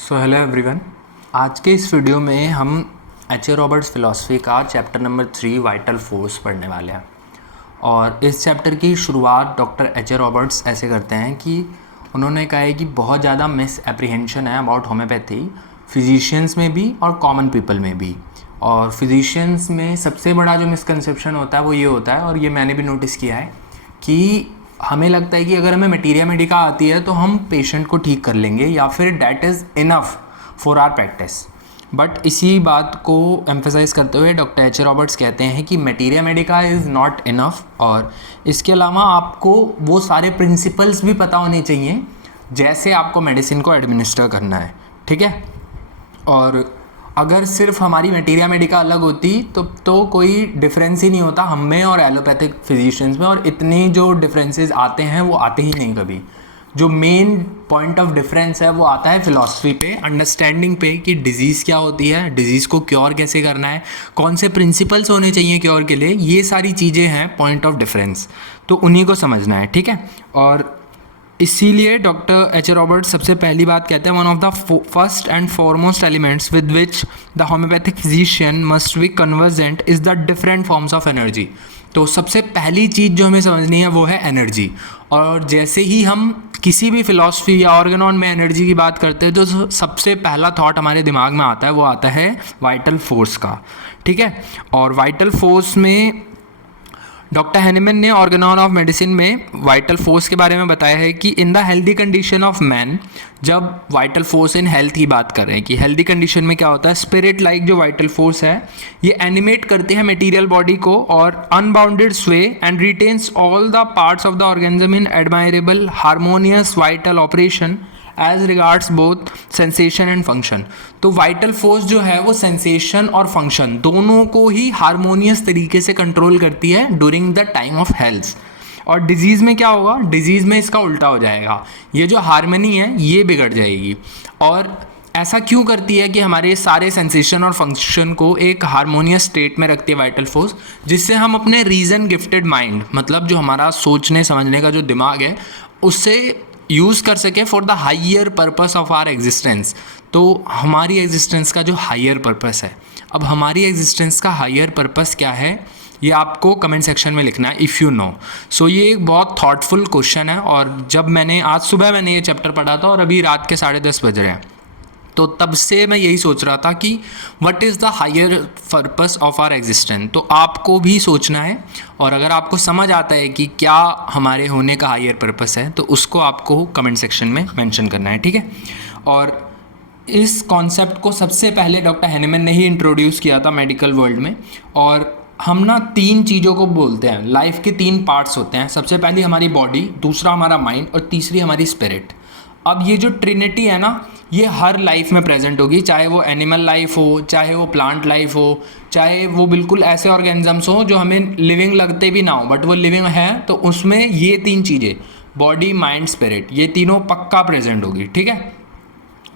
Hello everyone. आज के इस वीडियो में हम एच ए रॉबर्ट्स फ़िलॉसफी का चैप्टर नंबर 3 वाइटल फोर्स पढ़ने वाले हैं। और इस चैप्टर की शुरुआत डॉक्टर एच ए रॉबर्ट्स ऐसे करते हैं कि उन्होंने कहा है कि बहुत ज़्यादा मिस एप्रीहेंशन है अबाउट होम्योपैथी फिजिशियंस में भी और कॉमन पीपल में भी। और फिजिशियंस में सबसे बड़ा जो मिसकंसेप्शन होता है वो ये होता है, और ये मैंने भी नोटिस किया है, कि हमें लगता है कि अगर हमें मटीरिया मेडिका आती है तो हम पेशेंट को ठीक कर लेंगे या फिर that is enough for our practice. But इसी बात को एम्फेसाइज करते हुए डॉक्टर एच ए रॉबर्ट्स कहते हैं कि materia Medica is not enough, और इसके अलावा आपको वो सारे प्रिंसिपल्स भी पता होने चाहिए जैसे आपको मेडिसिन को एडमिनिस्टर करना है। ठीक है। और अगर सिर्फ हमारी मटीरिया मेडिका अलग होती तो कोई डिफरेंस ही नहीं होता हम में और एलोपैथिक फिजिशियंस में, और इतने जो डिफरेंसेस आते हैं वो आते ही नहीं कभी। जो मेन पॉइंट ऑफ डिफरेंस है वो आता है फिलॉसफी पे, अंडरस्टैंडिंग पे, कि डिजीज़ क्या होती है, डिजीज़ को क्योर कैसे करना है, कौन से प्रिंसिपल्स होने चाहिए क्योर के लिए, ये सारी चीज़ें हैं पॉइंट ऑफ डिफरेंस। तो उन्हीं को समझना है। ठीक है। और इसीलिए डॉक्टर एच ए रॉबर्ट्स सबसे पहली बात कहते हैं, one of the first and foremost elements with which the homeopathic physician must be convergent is the different forms of energy. तो सबसे पहली चीज़ जो हमें समझनी है वो है एनर्जी। और जैसे ही हम किसी भी फिलॉसफी या ऑर्गेनॉन में एनर्जी की बात करते हैं तो सबसे पहला थॉट हमारे दिमाग में आता है वो आता है वाइटल फोर्स का। ठीक है। और वाइटल फोर्स में डॉक्टर हैनीमैन ने ऑर्गेनॉन ऑफ मेडिसिन में वाइटल फोर्स के बारे में बताया है कि in the healthy condition of man, जब वाइटल फोर्स इन हेल्थ की बात कर रहे हैं कि हेल्दी कंडीशन में क्या होता है, स्पिरिट लाइक जो वाइटल फोर्स है ये एनिमेट करते हैं मटेरियल बॉडी को और unbounded sway and retains all the parts of the organism in admirable harmonious vital operation as regards both sensation and function. तो वाइटल फोर्स जो है वो सेंसेशन और फंक्शन दोनों को ही हारमोनियस तरीके से कंट्रोल करती है during the time of health. और डिजीज़ में क्या होगा, डिजीज़ में इसका उल्टा हो जाएगा, ये जो हारमोनी है ये बिगड़ जाएगी। और ऐसा क्यों करती है कि हमारे सारे सेंसेशन और फंक्शन को एक हारमोनियस स्टेट में रखती है वाइटल फोर्स, जिससे हम अपने रीज़न गिफ्टेड माइंड, मतलब जो हमारा सोचने समझने का जो दिमाग है, उससे यूज़ कर सके for the higher purpose of our existence. तो हमारी एग्जिस्टेंस का जो हाइयर पर्पस है, अब हमारी एग्जिस्टेंस का हाइयर पर्पस क्या है ये आपको कमेंट सेक्शन में लिखना है इफ़ यू नो। सो ये एक बहुत थॉटफुल क्वेश्चन है, और जब मैंने आज सुबह मैंने ये चैप्टर पढ़ा था और अभी रात के 10:30 बज रहे हैं, तो तब से मैं यही सोच रहा था कि what is the higher purpose of our existence. तो आपको भी सोचना है, और अगर आपको समझ आता है कि क्या हमारे होने का हायर पर्पस है तो उसको आपको कमेंट सेक्शन में मेंशन करना है। ठीक है। और इस कॉन्सेप्ट को सबसे पहले डॉक्टर हैनीमैन ने ही इंट्रोड्यूस किया था मेडिकल वर्ल्ड में। और हम ना 3 चीज़ों को बोलते हैं, लाइफ के 3 पार्ट्स होते हैं। सबसे पहली हमारी बॉडी, दूसरा हमारा माइंड, और तीसरी हमारी स्पिरिट। अब ये जो ट्रिनिटी है ना, ये हर लाइफ में प्रेजेंट होगी, चाहे वो एनिमल लाइफ हो, चाहे वो प्लांट लाइफ हो, चाहे वो बिल्कुल ऐसे ऑर्गेनिजम्स हो जो हमें लिविंग लगते भी ना हो बट वो लिविंग है, तो उसमें ये 3 चीज़ें, बॉडी माइंड स्पिरिट, ये तीनों पक्का प्रेजेंट होगी। ठीक है।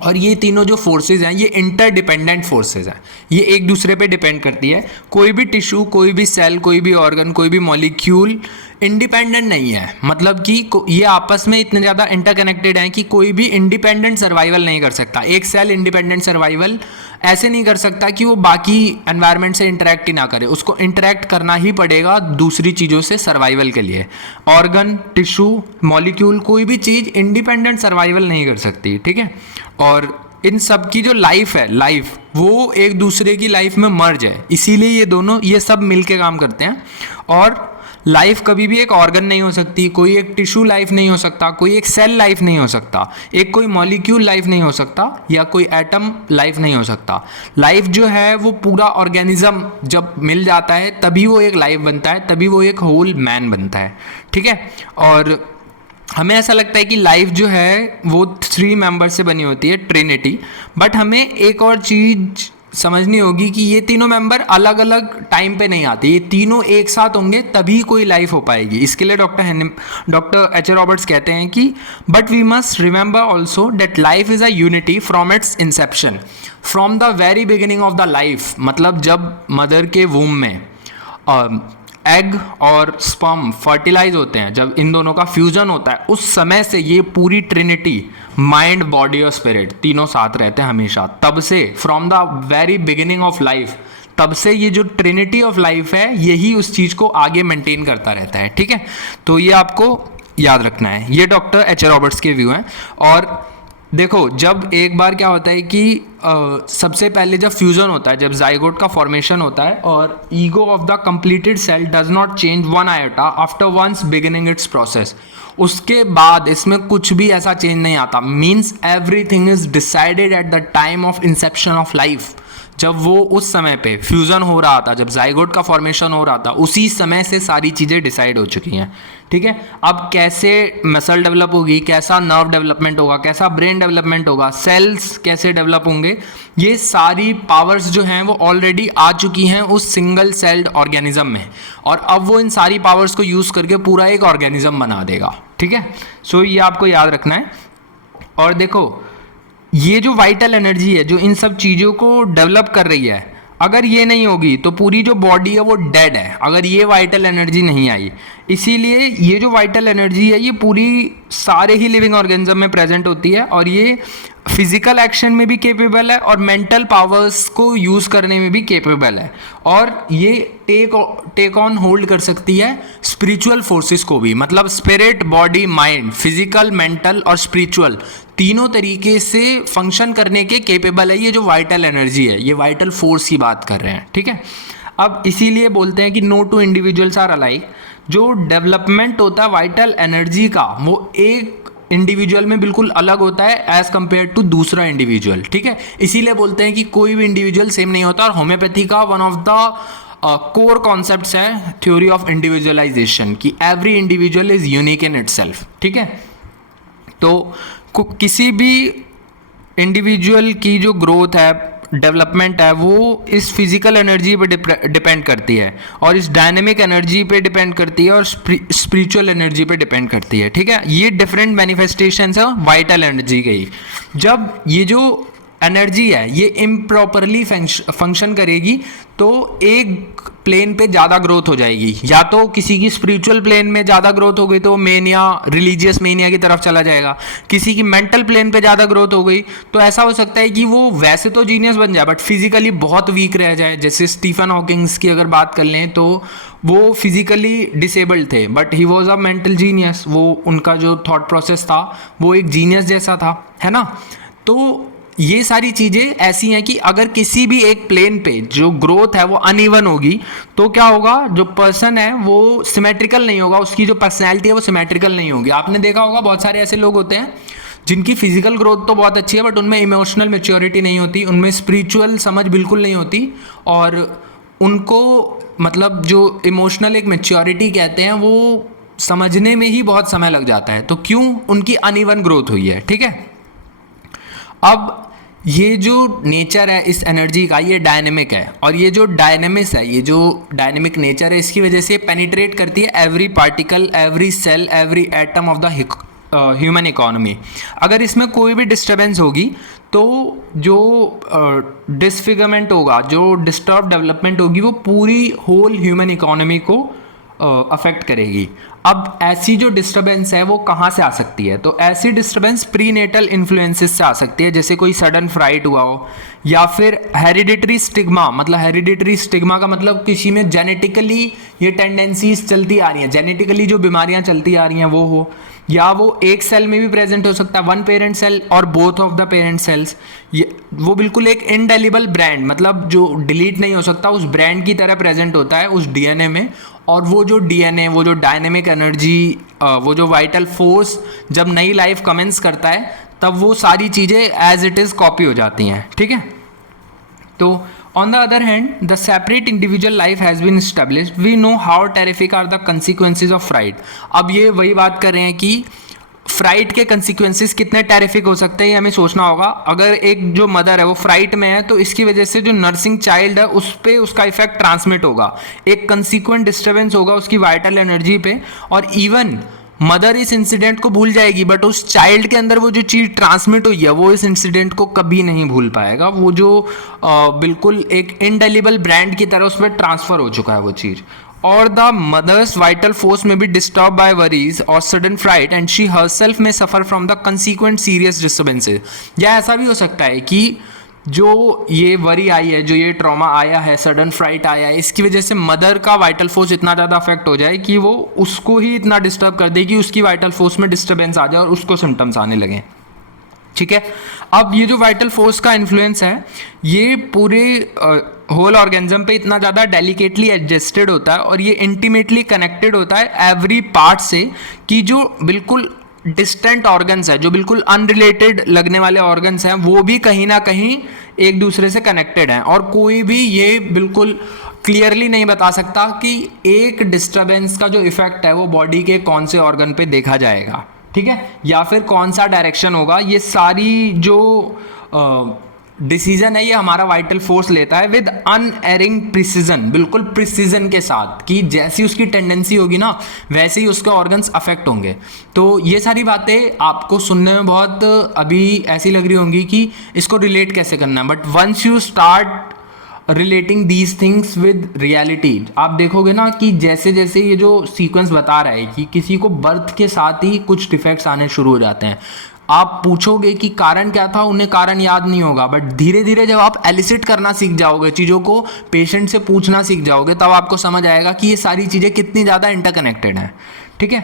और ये तीनों जो फोर्सेस हैं ये इंटरडिपेंडेंट फोर्सेस हैं, ये एक दूसरे पे डिपेंड करती है। कोई भी टिश्यू, कोई भी सेल, कोई भी ऑर्गन, कोई भी मॉलिक्यूल इंडिपेंडेंट नहीं है। मतलब कि ये आपस में इतने ज़्यादा इंटरकनेक्टेड हैं कि कोई भी इंडिपेंडेंट सर्वाइवल नहीं कर सकता। एक सेल इंडिपेंडेंट सर्वाइवल ऐसे नहीं कर सकता कि वो बाकी एनवायरनमेंट से इंटरेक्ट ही ना करे, उसको इंटरेक्ट करना ही पड़ेगा दूसरी चीज़ों से सर्वाइवल के लिए। ऑर्गन, टिश्यू, मॉलिक्यूल, कोई भी चीज़ इंडिपेंडेंट सर्वाइवल नहीं कर सकती। ठीक है। और इन सब की जो लाइफ है, लाइफ वो एक दूसरे की लाइफ में मर्ज है, इसीलिए ये दोनों, ये सब मिलके काम करते हैं। और लाइफ कभी भी एक ऑर्गन नहीं हो सकती, कोई एक टिश्यू लाइफ नहीं हो सकता, कोई एक सेल लाइफ नहीं हो सकता, एक कोई मॉलिक्यूल लाइफ नहीं हो सकता, या कोई एटम लाइफ नहीं हो सकता। लाइफ जो है वो पूरा ऑर्गेनिज्म जब मिल जाता है तभी वो एक लाइफ बनता है, तभी वो एक होल मैन बनता है। ठीक है। और हमें ऐसा लगता है कि लाइफ जो है वो 3 मेंबर से बनी होती है, ट्रिनिटी। बट हमें एक और चीज़ समझनी होगी कि ये तीनों मेंबर अलग अलग टाइम पे नहीं आते, ये तीनों एक साथ होंगे तभी कोई लाइफ हो पाएगी। इसके लिए डॉक्टर एच ए रॉबर्ट्स कहते हैं कि but we must remember also that life is a unity from its inception, from the very beginning of the life. मतलब जब मदर के वूम में एग और स्पर्म फर्टिलाइज होते हैं, जब इन दोनों का फ्यूजन होता है, उस समय से ये पूरी ट्रिनिटी, माइंड बॉडी और स्पिरिट तीनों साथ रहते हैं हमेशा। तब से from the very beginning of life, तब से ये जो ट्रिनिटी ऑफ लाइफ है यही उस चीज़ को आगे मेंटेन करता रहता है। ठीक है, तो ये आपको याद रखना है। ये डॉक्टर एच रॉबर्ट्स के व्यू हैं। और देखो, जब एक बार क्या होता है कि सबसे पहले जब फ्यूजन होता है, जब जाइगोट का फॉर्मेशन होता है, और ego of the completed cell does not change one iota after once beginning its process. उसके बाद इसमें कुछ भी ऐसा चेंज नहीं आता। Means everything is decided at the time of inception of life. जब वो उस समय पे फ्यूज़न हो रहा था, जब जाइगोट का फॉर्मेशन हो रहा था, उसी समय से सारी चीज़ें डिसाइड हो चुकी हैं। ठीक है, अब कैसे मसल डेवलप होगी, कैसा नर्व डेवलपमेंट होगा, कैसा ब्रेन डेवलपमेंट होगा, सेल्स कैसे डेवलप होंगे, ये सारी पावर्स जो हैं वो ऑलरेडी आ चुकी हैं उस सिंगल सेल्ड ऑर्गेनिज्म में, और अब वो इन सारी पावर्स को यूज़ करके पूरा एक ऑर्गेनिज्म बना देगा। ठीक है, सो ये आपको याद रखना है। और देखो, ये जो वाइटल एनर्जी है जो इन सब चीज़ों को डेवलप कर रही है, अगर ये नहीं होगी तो पूरी जो बॉडी है वो डेड है, अगर ये वाइटल एनर्जी नहीं आई। इसीलिए ये जो वाइटल एनर्जी है ये पूरी सारे ही लिविंग ऑर्गेनिज्म में प्रेजेंट होती है, और ये फिजिकल एक्शन में भी कैपेबल है और मेंटल पावर्स को यूज़ करने में भी कैपेबल है, और ये टेक ऑन होल्ड कर सकती है स्पिरिचुअल फोर्सेस को भी। मतलब spirit, body, mind, physical, mental और स्पिरिचुअल तीनों तरीके से फंक्शन करने के कैपेबल है ये जो वाइटल एनर्जी है, ये वाइटल फोर्स की बात कर रहे हैं। ठीक है, अब इसीलिए बोलते हैं कि no two individuals are alike. जो डेवलपमेंट होता है वाइटल एनर्जी का, वो एक इंडिविजुअल में बिल्कुल अलग होता है एज कंपेयर टू दूसरा इंडिविजुअल। ठीक है, इसीलिए बोलते हैं कि कोई भी इंडिविजुअल सेम नहीं होता, और होम्योपैथी का one of the core concepts है थ्योरी ऑफ इंडिविजुअलाइजेशन, कि every individual is unique in itself. ठीक है, तो किसी भी इंडिविजुअल की जो ग्रोथ है, डेवलपमेंट है, वो इस फिजिकल एनर्जी पे डिपेंड करती है, और इस डायनेमिक एनर्जी पे डिपेंड करती है, और स्पिरिचुअल एनर्जी पे डिपेंड करती है। ठीक है, ये डिफरेंट मैनिफेस्टेशंस है वाइटल एनर्जी के ही। जब ये जो एनर्जी है ये इम्प्रॉपरली फंक्शन करेगी तो एक प्लेन पे ज़्यादा ग्रोथ हो जाएगी, या तो किसी की स्पिरिचुअल प्लेन में ज़्यादा ग्रोथ हो गई तो मेनिया, रिलीजियस मेनिया की तरफ चला जाएगा। किसी की मेंटल प्लेन पे ज़्यादा ग्रोथ हो गई तो ऐसा हो सकता है कि वो वैसे तो जीनियस बन जाए बट फिजिकली बहुत वीक रह जाए। जैसे स्टीफन हॉकिंग्स की अगर बात कर लें तो वो फिजिकली डिसेबल्ड थे but he was a mental genius. वो उनका जो थॉट प्रोसेस था वो एक जीनियस जैसा था, है ना। तो ये सारी चीज़ें ऐसी हैं कि अगर किसी भी एक प्लेन पे जो ग्रोथ है वो अनइवन होगी तो क्या होगा, जो पर्सन है वो सिमेट्रिकल नहीं होगा, उसकी जो पर्सनैलिटी है वो सिमेट्रिकल नहीं होगी। आपने देखा होगा बहुत सारे ऐसे लोग होते हैं जिनकी फिजिकल ग्रोथ तो बहुत अच्छी है बट उनमें इमोशनल मैच्योरिटी नहीं होती, उनमें स्पिरिचुअल समझ बिल्कुल नहीं होती, और उनको मतलब जो इमोशनल एक मैच्योरिटी कहते हैं वो समझने में ही बहुत समय लग जाता है। तो क्यों? उनकी अनइवन ग्रोथ हुई है। ठीक है, अब ये जो नेचर है इस एनर्जी का ये डायनेमिक है, और ये जो डायनेमिक्स है, ये जो डायनेमिक नेचर है इसकी वजह से पेनिट्रेट करती है every particle, every cell, every atom of the human economy. अगर इसमें कोई भी डिस्टर्बेंस होगी तो जो डिसफिगरमेंट होगा, जो डिस्टर्ब डेवलपमेंट होगी वो पूरी होल ह्यूमन इकोनॉमी को अफेक्ट करेगी। अब ऐसी जो डिस्टर्बेंस है वो कहाँ से आ सकती है? तो ऐसी डिस्टर्बेंस प्रीनेटल इन्फ्लुएंसेस से आ सकती है, जैसे कोई सडन फ्राइट हुआ हो, या फिर हेरिडिटरी स्टिग्मा। मतलब हेरिडिटरी स्टिग्मा का मतलब किसी में जेनेटिकली ये टेंडेंसीज चलती आ रही हैं, जेनेटिकली जो बीमारियां चलती आ रही हैं वो हो, या वो एक सेल में भी प्रेजेंट हो सकता है, वन पेरेंट सेल और both of the parent cells. वो बिल्कुल एक इनडेलिबल ब्रांड, मतलब जो डिलीट नहीं हो सकता, उस ब्रांड की तरह प्रेजेंट होता है उस डीएनए में। और वो जो डीएनए, वो जो डायनेमिक एनर्जी, वो जो वाइटल फोर्स जब नई लाइफ कमेंस करता है तब वो सारी चीज़ें एज इट इज़ कॉपी हो जाती हैं। ठीक है, तो on the other hand, the separate individual life has been established. We know how terrific are the consequences of fright. अब ये वही बात कर रहे हैं कि फ्राइट के कंसिक्वेंसेस कितने टेरिफिक हो सकते हैं, ये हमें सोचना होगा। अगर एक जो मदर है वो फ्राइट में है तो इसकी वजह से जो नर्सिंग चाइल्ड है उस पर उसका इफेक्ट ट्रांसमिट होगा, एक कंसिक्वेंट डिस्टर्बेंस होगा उसकी वाइटल एनर्जी पे, और इवन मदर इस इंसिडेंट को भूल जाएगी बट उस चाइल्ड के अंदर वो जो चीज़ ट्रांसमिट हुई है वो इस इंसिडेंट को कभी नहीं भूल पाएगा। वो जो बिल्कुल एक इनडेलिबल ब्रांड की तरह उस पर ट्रांसफ़र हो चुका है वो चीज़। or the mother's vital force may be disturbed by worries or sudden fright and she herself may suffer from the consequent serious disturbances. या ऐसा भी हो सकता है कि जो ये वरी आई है, जो ये ट्रॉमा आया है, सडन फ्राइट आया है, इसकी वजह से मदर का वाइटल फोर्स इतना ज़्यादा अफेक्ट हो जाए कि वो उसको ही इतना डिस्टर्ब कर दे कि उसकी वाइटल फोर्स में डिस्टर्बेंस आ जाए और उसको सिम्टम्स आने लगे. ठीक है. अब ये जो वाइटल फोर्स का इन्फ्लुएंस है ये पूरे होल ऑर्गेनिज्म पे इतना ज़्यादा डेलिकेटली एडजस्टेड होता है और ये इंटीमेटली कनेक्टेड होता है एवरी पार्ट से कि जो बिल्कुल डिस्टेंट ऑर्गन्स है, जो बिल्कुल अनरिलेटेड लगने वाले ऑर्गन्स हैं, वो भी कहीं ना कहीं एक दूसरे से कनेक्टेड हैं और कोई भी ये बिल्कुल क्लियरली नहीं बता सकता कि एक डिस्टर्बेंस का जो इफेक्ट है वो बॉडी के कौन से ऑर्गन पे देखा जाएगा. ठीक है. या फिर कौन सा डायरेक्शन होगा. ये सारी जो डिसीजन है ये हमारा वाइटल फोर्स लेता है विद अनएरिंग प्रिसीजन, बिल्कुल प्रिसीजन के साथ कि जैसी उसकी टेंडेंसी होगी ना वैसे ही उसके ऑर्गन्स अफेक्ट होंगे. तो ये सारी बातें आपको सुनने में बहुत अभी ऐसी लग रही होंगी कि इसको रिलेट कैसे करना है, but once you start relating these things with reality, आप देखोगे ना कि जैसे जैसे ये जो सीक्वेंस बता रहा है कि किसी को बर्थ के साथ ही कुछ डिफेक्ट्स आने शुरू हो जाते हैं. आप पूछोगे कि कारण क्या था, उन्हें कारण याद नहीं होगा, बट धीरे धीरे जब आप एलिसिट करना सीख जाओगे, चीज़ों को पेशेंट से पूछना सीख जाओगे, तब आपको समझ आएगा कि ये सारी चीज़ें कितनी ज़्यादा इंटरकनेक्टेड हैं. ठीक है.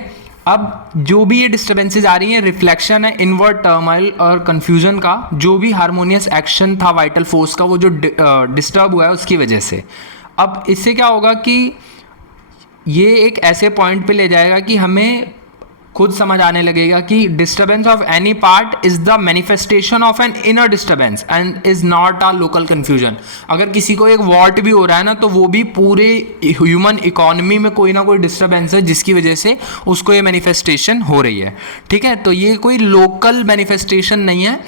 अब जो भी ये डिस्टर्बेंसेज आ रही हैं रिफ्लेक्शन है इनवर्ड टर्मोइल और कन्फ्यूजन का, जो भी हारमोनियस एक्शन था वाइटल फोर्स का वो जो डिस्टर्ब हुआ है उसकी वजह से. अब इससे क्या होगा कि ये एक ऐसे पॉइंट पे ले जाएगा कि हमें खुद समझ आने लगेगा कि disturbance of any part is the manifestation of an inner disturbance and is not a local confusion. अगर किसी को एक वॉट भी हो रहा है ना तो वो भी पूरे ह्यूमन इकोनॉमी में कोई ना कोई डिस्टर्बेंस है जिसकी वजह से उसको ये मैनिफेस्टेशन हो रही है. ठीक है. तो ये कोई लोकल मैनिफेस्टेशन नहीं है,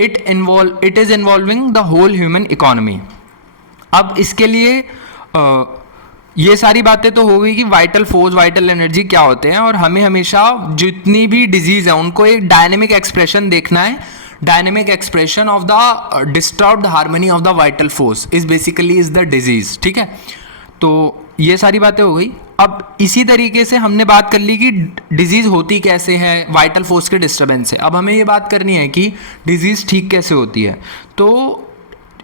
it is involving the whole human economy. अब इसके लिए ये सारी बातें तो हो गई कि वाइटल फोर्स, वाइटल एनर्जी क्या होते हैं, और हमें हमेशा जितनी भी डिजीज़ है उनको एक डायनेमिक एक्सप्रेशन देखना है. Dynamic expression of the disturbed harmony of the vital force is basically is the disease. ठीक है. तो ये सारी बातें हो गई. अब इसी तरीके से हमने बात कर ली कि डिजीज़ होती कैसे है वाइटल फोर्स के डिस्टर्बेंस से. अब हमें ये बात करनी है कि डिजीज़ ठीक कैसे होती है. तो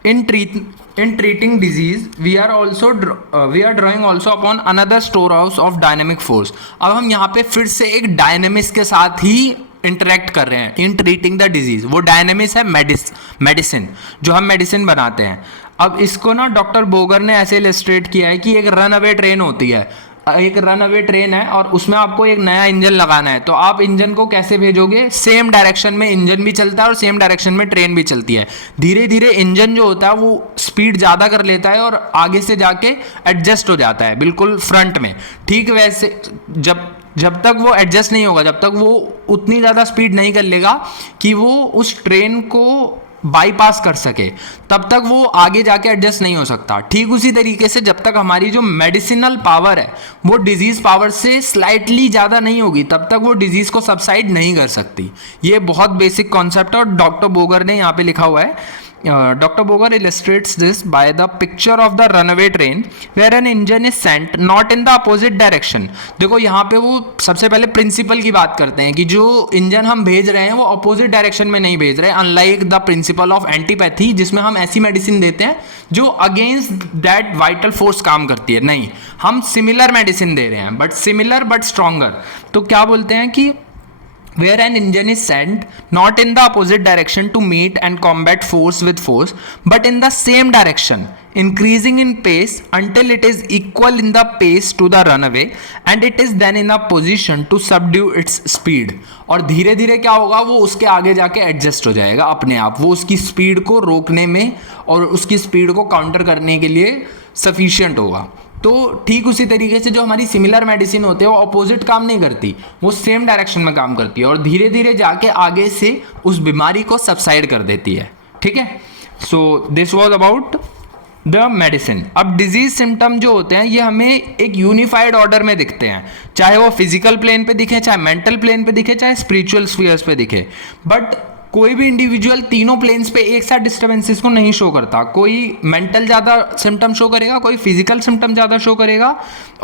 in treating disease we are drawing also upon another storehouse of dynamic force. अब हम यहाँ पे फिर से एक डायनेमिक्स के साथ ही इंटरेक्ट कर रहे हैं इन ट्रीटिंग द डिजीज. वो डायनेमिक्स है मेडिसिन, जो हम मेडिसिन बनाते हैं. अब इसको ना डॉक्टर बोगर ने ऐसे इलस्ट्रेट किया है कि एक रन अवे ट्रेन होती है, एक रन अवे ट्रेन है और उसमें आपको एक नया इंजन लगाना है. तो आप इंजन को कैसे भेजोगे, सेम डायरेक्शन में इंजन भी चलता है और सेम डायरेक्शन में ट्रेन भी चलती है. धीरे धीरे इंजन जो होता है वो स्पीड ज़्यादा कर लेता है और आगे से जाके एडजस्ट हो जाता है बिल्कुल फ्रंट में. ठीक वैसे जब तक वो एडजस्ट नहीं होगा, जब तक वो उतनी ज़्यादा स्पीड नहीं कर लेगा कि वो उस ट्रेन को बाईपास कर सके, तब तक वो आगे जाके एडजस्ट नहीं हो सकता. ठीक उसी तरीके से जब तक हमारी जो मेडिसिनल पावर है वो डिजीज पावर से स्लाइटली ज़्यादा नहीं होगी, तब तक वो डिजीज को सबसाइड नहीं कर सकती. ये बहुत बेसिक कॉन्सेप्ट है और डॉक्टर बोगर ने यहाँ पे लिखा हुआ है. Dr. Boger illustrates this by the picture of the runaway train where an engine is sent not in the opposite direction. देखो यहाँ पे वो सबसे पहले प्रिंसिपल की बात करते हैं कि जो इंजन हम भेज रहे हैं वो अपोजिट डायरेक्शन में नहीं भेज रहे हैं, unlike the principle of antipathy जिसमें हम ऐसी मेडिसिन देते हैं जो अगेंस्ट दैट वाइटल फोर्स काम करती है. नहीं, हम सिमिलर मेडिसिन दे रहे हैं बट सिमिलर बट स्ट्रॉन्गर. तो क्या बोलते हैं कि where an engine is sent not in the opposite direction to meet and combat force with force but in the same direction, increasing in pace until it is equal in the pace to the runaway and it is then in a position to subdue its speed. और धीरे धीरे क्या होगा, वो उसके आगे जाके adjust हो जाएगा अपने आप, वो उसकी स्पीड को रोकने में और उसकी स्पीड को काउंटर करने के लिए सफिशिएंट होगा. तो ठीक उसी तरीके से जो हमारी सिमिलर मेडिसिन होते हैं वो अपोजिट काम नहीं करती, वो सेम डायरेक्शन में काम करती है और धीरे धीरे जाके आगे से उस बीमारी को सबसाइड कर देती है. ठीक है. So this was about the medicine. अब डिजीज सिम्टम जो होते हैं ये हमें एक यूनिफाइड ऑर्डर में दिखते हैं, चाहे वो फिजिकल प्लेन पे दिखे, चाहे मेंटल प्लेन पे दिखे, चाहे स्पिरिचुअल स्फीयर्स पे दिखे. बट कोई भी इंडिविजुअल तीनों प्लेन्स पे एक साथ डिस्टर्बेंसेस को नहीं शो करता। कोई मेंटल ज़्यादा सिम्टम शो करेगा, कोई फिजिकल सिम्टम ज़्यादा शो करेगा।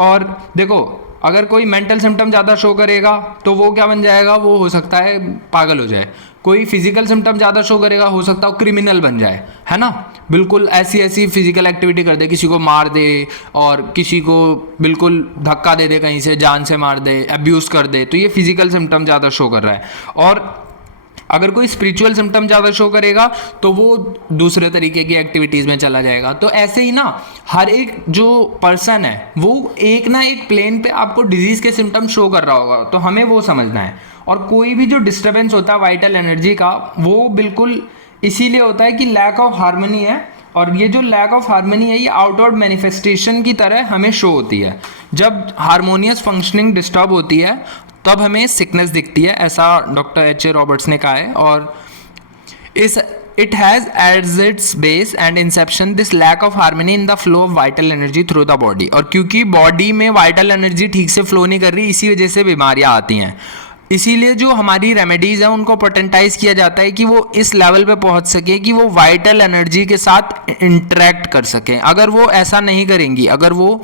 और देखो, अगर कोई मेंटल सिम्टम ज़्यादा शो करेगा तो वो क्या बन जाएगा, वो हो सकता है पागल हो जाए। कोई फिजिकल सिम्टम ज़्यादा शो करेगा, हो सकता है क्रिमिनल बन जाए, है ना। बिल्कुल ऐसी ऐसी फिजिकल एक्टिविटी कर दे, किसी को मार दे और किसी को बिल्कुल धक्का दे दे, कहीं से जान से मार दे, अब्यूज़ कर दे, तो ये फिजिकल सिम्टम ज़्यादा शो कर रहा है। और अगर कोई स्पिरिचुअल सिम्टम ज़्यादा शो करेगा तो वो दूसरे तरीके की एक्टिविटीज़ में चला जाएगा। तो ऐसे ही ना हर एक जो पर्सन है वो एक ना एक प्लेन पे आपको डिजीज़ के सिम्टम शो कर रहा होगा, तो हमें वो समझना है। और कोई भी जो डिस्टर्बेंस होता है वाइटल एनर्जी का, वो बिल्कुल इसीलिए होता है कि लैक ऑफ हार्मनी है। और ये जो लैक ऑफ हार्मनी है ये आउटवर्ड मैनिफेस्टेशन की तरह हमें शो होती है। जब हार्मोनियस फंक्शनिंग डिस्टर्ब होती है तब हमें सिकनेस दिखती है, ऐसा डॉक्टर एच ए रॉबर्ट्स ने कहा है। और इस it has as its base and inception this lack of harmony in the flow of vital energy through the body. और क्योंकि बॉडी में वाइटल एनर्जी ठीक से फ्लो नहीं कर रही, इसी वजह से बीमारियां आती हैं। इसीलिए जो हमारी रेमेडीज़ हैं उनको पोटेंटाइज किया जाता है कि वो इस लेवल पे पहुंच सके कि वो वाइटल एनर्जी के साथ इंटरेक्ट कर सकें। अगर वो ऐसा नहीं करेंगी, अगर वो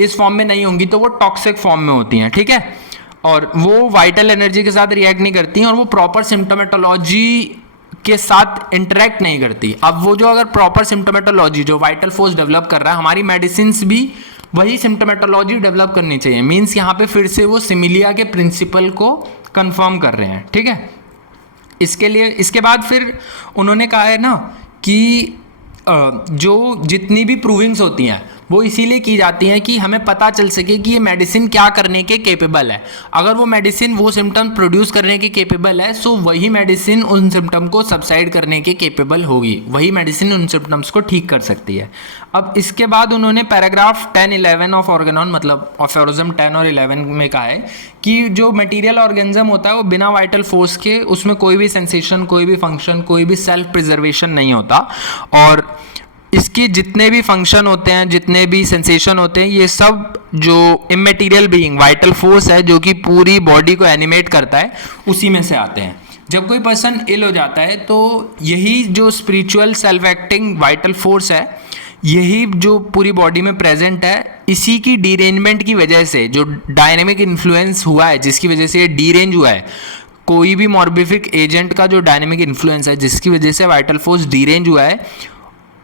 इस फॉर्म में नहीं होंगी तो वो टॉक्सिक फॉर्म में होती हैं, ठीक है। और वो वाइटल एनर्जी के साथ रिएक्ट नहीं करती हैं और वो प्रॉपर सिम्टोमेटोलॉजी के साथ इंटरेक्ट नहीं करती। अब वो जो अगर प्रॉपर सिम्टोमेटोलॉजी जो वाइटल फोर्स डेवलप कर रहा है, हमारी मेडिसिन भी वही सिम्टोमेटोलॉजी डेवलप करनी चाहिए। मीन्स यहाँ पे फिर से वो सिमिलिया के प्रिंसिपल को कंफर्म कर रहे हैं, ठीक है। इसके लिए इसके बाद फिर उन्होंने कहा है ना कि जो जितनी भी प्रूविंग्स होती हैं वो इसीलिए की जाती हैं कि हमें पता चल सके कि ये मेडिसिन क्या करने के केपेबल है। अगर वो मेडिसिन वो सिम्टम प्रोड्यूस करने के केपेबल है, सो वही मेडिसिन उन सिम्टम को सबसाइड करने के केपेबल होगी, वही मेडिसिन उन सिम्टम्स को ठीक कर सकती है। अब इसके बाद उन्होंने पैराग्राफ 10-11 ऑफ ऑर्गेनॉन, मतलब अफोरिज्म 10 और 11 में कहा है कि जो मटेरियल ऑर्गेनिज्म होता है वो बिना वाइटल फोर्स के उसमें कोई भी सेंसेशन, कोई भी फंक्शन, कोई भी सेल्फ प्रिजर्वेशन नहीं होता। और इसके जितने भी फंक्शन होते हैं, जितने भी सेंसेशन होते हैं, ये सब जो इमैटेरियल बीइंग वाइटल फोर्स है जो कि पूरी बॉडी को एनिमेट करता है, उसी में से आते हैं। जब कोई पर्सन इल हो जाता है तो यही जो spiritual self acting vital force है, यही जो पूरी बॉडी में प्रेजेंट है, इसी की डीरेंजमेंट की वजह से जो डायनेमिक इन्फ्लुएंस हुआ है, जिसकी वजह से ये डीरेंज हुआ है, कोई भी मॉर्बिफिक एजेंट का जो डायनेमिक इन्फ्लुएंस है जिसकी वजह से वाइटल फोर्स डीरेंज हुआ है,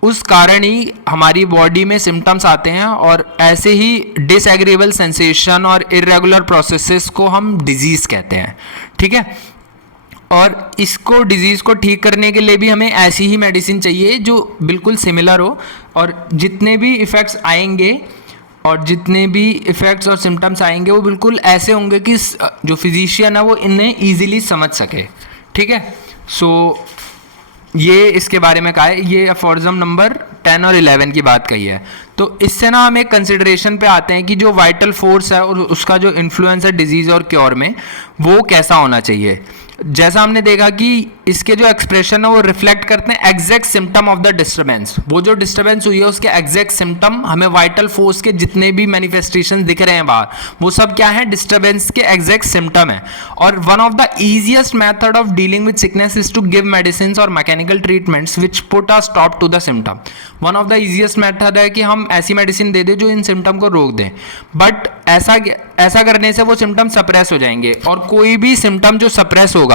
उस कारण ही हमारी बॉडी में सिम्टम्स आते हैं। और ऐसे ही डिसएग्रीएबल सेंसेशन और इरेगुलर प्रोसेसेस को हम डिजीज़ कहते हैं, ठीक है। और इसको डिजीज़ को ठीक करने के लिए भी हमें ऐसी ही मेडिसिन चाहिए जो बिल्कुल सिमिलर हो, और जितने भी इफ़ेक्ट्स आएंगे और जितने भी इफ़ेक्ट्स और सिम्टम्स आएंगे वो बिल्कुल ऐसे होंगे कि जो फिजिशियन है वो इन्हें ईजिली समझ सके, ठीक है। सो ये इसके बारे में कहा है, ये अफोरिज्म नंबर 10 और 11 की बात कही है। तो इससे ना हम एक कंसिडरेशन पे आते हैं कि जो वाइटल फोर्स है और उसका जो इन्फ्लुएंस है डिजीज़ और क्योर में, वो कैसा होना चाहिए। जैसा हमने देखा कि इसके जो एक्सप्रेशन है वो रिफ्लेक्ट करते हैं exact symptom of the disturbance. वो जो डिस्टर्बेंस हुई है उसके एग्जैक्ट सिम्टम हमें वाइटल फोर्स के जितने भी मैनिफेस्टेशन दिख रहे हैं बाहर, वो सब क्या है, डिस्टर्बेंस के एग्जैक्ट सिम्टम है। और one of the easiest method of dealing with sickness is to give medicine और mechanical treatments which put a stop to the symptom. One of the easiest method है कि हम ऐसी मेडिसिन दे दें जो इन सिम्टम को रोक दें, बट ऐसा करने से वो सिम्टम सप्रेस हो जाएंगे। और कोई भी सिम्टम जो सप्रेस होगा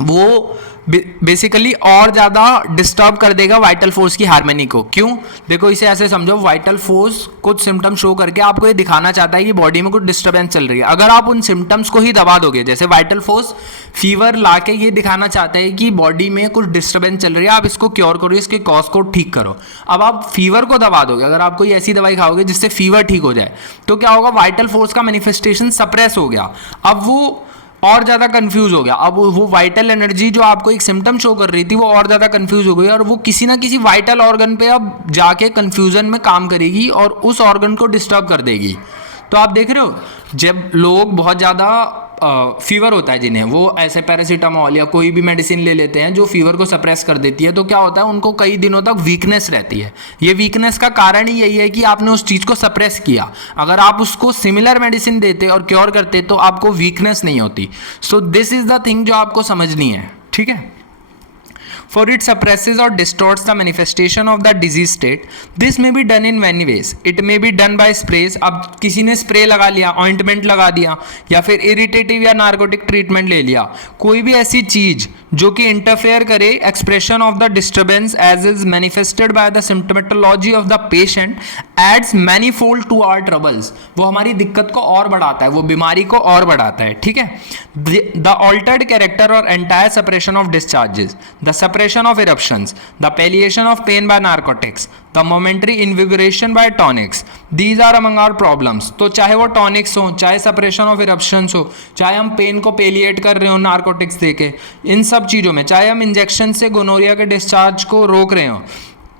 वो बेसिकली और ज़्यादा डिस्टर्ब कर देगा वाइटल फोर्स की हार्मनी को। क्यों? देखो, इसे ऐसे समझो, वाइटल फोर्स कुछ सिम्टम शो करके आपको ये दिखाना चाहता है कि बॉडी में कुछ डिस्टर्बेंस चल रही है। अगर आप उन सिम्टम्स को ही दबा दोगे, जैसे वाइटल फोर्स फीवर लाके ये दिखाना चाहते हैं कि बॉडी में कुछ डिस्टर्बेंस चल रही है, आप इसको क्योर करो, इसके कॉज को ठीक करो। अब आप फीवर को दबा दोगे, अगर आप कोई ऐसी दवाई खाओगे जिससे फीवर ठीक हो जाए, तो क्या होगा, वाइटल फोर्स का मैनिफेस्टेशन सप्रेस हो गया। अब वो और ज़्यादा कंफ्यूज हो गया। अब वो वाइटल एनर्जी जो आपको एक सिम्टम शो कर रही थी वो और ज़्यादा कंफ्यूज हो गई, और वो किसी ना किसी वाइटल ऑर्गन पे अब जाके कंफ्यूजन में काम करेगी और उस ऑर्गन को डिस्टर्ब कर देगी। तो आप देख रहे हो, जब लोग बहुत ज़्यादा फीवर होता है जिन्हें, वो ऐसे पैरासीटामोल या कोई भी मेडिसिन ले लेते हैं जो फीवर को सप्रेस कर देती है, तो क्या होता है उनको कई दिनों तक वीकनेस रहती है। ये वीकनेस का कारण ही यही है कि आपने उस चीज़ को सप्रेस किया। अगर आप उसको सिमिलर मेडिसिन देते और क्योर करते तो आपको वीकनेस नहीं होती। So this is the thing जो आपको समझनी है, ठीक है। For it suppresses or distorts the manifestation of the disease state. This may be done in many ways. It may be done by sprays. अब किसी ने स्प्रे लगा लिया, ऑइंटमेंट लगा दिया, या फिर इरिटेटिव या नार्कोटिक ट्रीटमेंट ले लिया, कोई भी ऐसी चीज जो कि इंटरफेयर करे expression of the disturbance as is manifested by the symptomatology of the patient adds manifold to our troubles. वो हमारी दिक्कत को और बढ़ाता है, वो बीमारी को और बढ़ाता है, ठीक है। द ऑल्टर्ड कैरेक्टर और entire suppression of discharges, the suppression of eruptions, the palliation of pain by narcotics, the momentary invigoration by tonics, these are among our problems। तो चाहे वो टॉनिक्स हो, चाहे सप्रेशन ऑफ इरप्शंस हो, चाहे हम pen को पेलिएट कर रहे हो नार्कोटिक्स देके, इन सब चीज़ों में, चाहे हम इंजेक्शन से गोनोरिया के डिस्चार्ज को रोक रहे हो,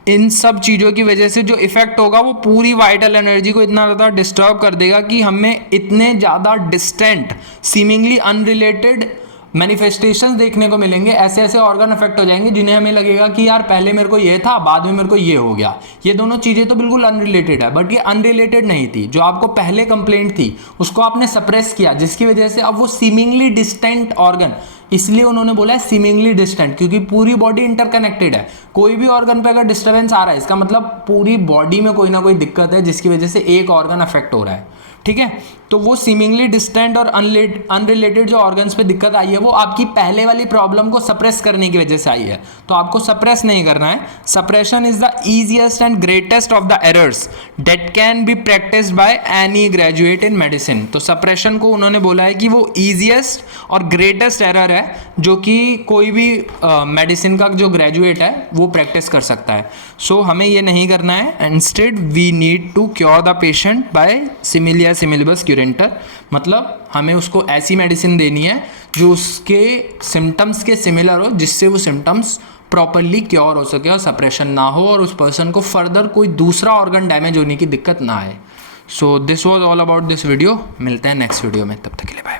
इन सब चीज़ों की वजह से जो इफेक्ट होगा वो पूरी वाइटल एनर्जी को इतना ज़्यादा डिस्टर्ब कर देगा कि हमें इतने ज़्यादा डिस्टेंट, सीमिंगली अनरिलेटेड मैनिफेस्टेशंस देखने को मिलेंगे। ऐसे ऐसे ऑर्गन अफेक्ट हो जाएंगे जिन्हें हमें लगेगा कि यार पहले मेरे को ये था, बाद में मेरे को ये हो गया। ये दोनों चीज़ें तो बिल्कुल अनरिलेटेड है, बट ये अनरिलेटेड नहीं थी। जो आपको पहले कंप्लेंट थी उसको आपने सप्रेस किया, जिसकी वजह से अब वो सीमिंगली डिस्टेंट ऑर्गन, इसलिए उन्होंने बोला है सीमिंगली डिस्टेंट, क्योंकि पूरी बॉडी इंटरकनेक्टेड है। कोई भी ऑर्गन पे अगर डिस्टर्बेंस आ रहा है, इसका मतलब पूरी बॉडी में कोई ना कोई दिक्कत है जिसकी वजह से एक ऑर्गन अफेक्ट हो रहा है, ठीक है। तो वो सीमिंगली डिस्टेंट और अनरिलेटेड जो ऑर्गन्स पे दिक्कत आई है वो आपकी पहले वाली प्रॉब्लम को सप्रेस करने की वजह से आई है, तो आपको सप्रेस नहीं करना है। Suppression is the easiest and greatest of the errors that can be practised by any graduate in medicine. तो सप्रेशन को उन्होंने बोला है कि वो ईजिएस्ट और ग्रेटेस्ट एरर है जो कि कोई भी मेडिसिन का जो ग्रेजुएट है वो प्रैक्टिस कर सकता है। सो हमें ये नहीं करना है, instead we need to cure the patient by similia similibus curentur. मतलब हमें उसको ऐसी मेडिसिन देनी है जो उसके सिम्टम्स के सिमिलर हो, जिससे वो सिम्टम्स प्रॉपरली क्योर हो सके और सप्रेशन ना हो और उस पर्सन को फर्दर कोई दूसरा ऑर्गन डैमेज होने की दिक्कत ना आए। So this was all about this video. मिलते हैं नेक्स्ट वीडियो में, तब तक के लिए बाय।